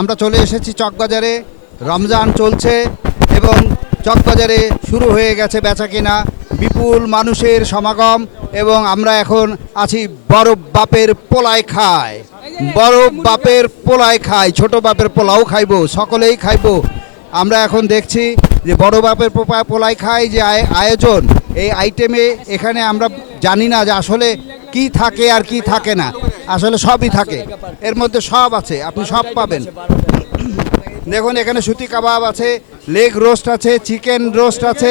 আমরা চলে এসেছি চকবাজারে। রমজান চলছে এবং চকবাজারে শুরু হয়ে গেছে বেচাকেনা, বিপুল মানুষের সমাগম। এবং আমরা এখন আছি বড় বাপের পোলায় খায়, বড় বাপের পোলায় খায়, ছোট বাপের পোলাও খাইবো, সকলেই খাইবো। আমরা এখন দেখছি যে বড় বাপের পোলায় খায় যে আয়োজন, এই আইটেমে এখানে আমরা জানি না যে আসলে কি থাকে আর কি থাকে না, আসলে সবই থাকে, এর মধ্যে সব আছে, আপনি সব পাবেন। দেখুন এখানে সুতি কাবাব আছে, লেগ রোস্ট আছে, চিকেন রোস্ট আছে,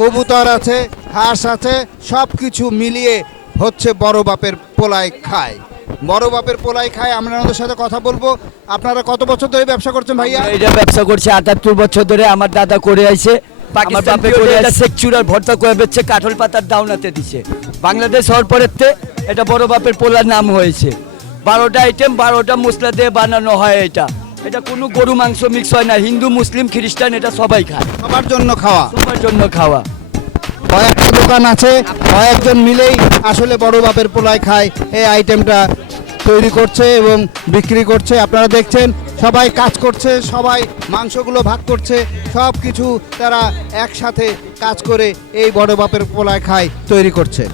কবুতর আছে, হাঁস আছে, সব কিছু মিলিয়ে হচ্ছে বড় বাপের পোলায় খায়। বড় বাপের পোলায় খায়। আমরা ওদের সাথে কথা বলবো। আপনারা কত বছর ধরে ব্যবসা করছেন ভাইয়া? এটা ব্যবসা করছে ৭৮ বছর ধরে। আমার দাদা করে আইছে, আমার বাপে করে শেখ চুরার ভর্তা করে বেচছে, কাঠল পাতার দাওনাতে দিছে। বাংলাদেশ হওয়ার পরেতে এটা বড় বাপের পোলার নাম হয়েছে। 12টা আইটেম, 12টা মশলা দিয়ে বানানো হয়। এটা কোনো গরু মাংস মিক্স হয় না। হিন্দু, মুসলিম, খ্রিস্টান এটা সবাই খায়, সবার জন্য খাওয়া, সবার জন্য খাওয়া। কয়েকটা দোকান আছে, কয়েকজন মিলেই আসলে বড় বাপের পোলায় খায় এই আইটেমটা তৈরি করছে এবং বিক্রি করছে। আপনারা দেখছেন সবাই কাজ করছে, সবাই মাংসগুলো ভাগ করছে, সব কিছু তারা একসাথে কাজ করে এই বড় বাপের পোলায় খায় তৈরি করছে।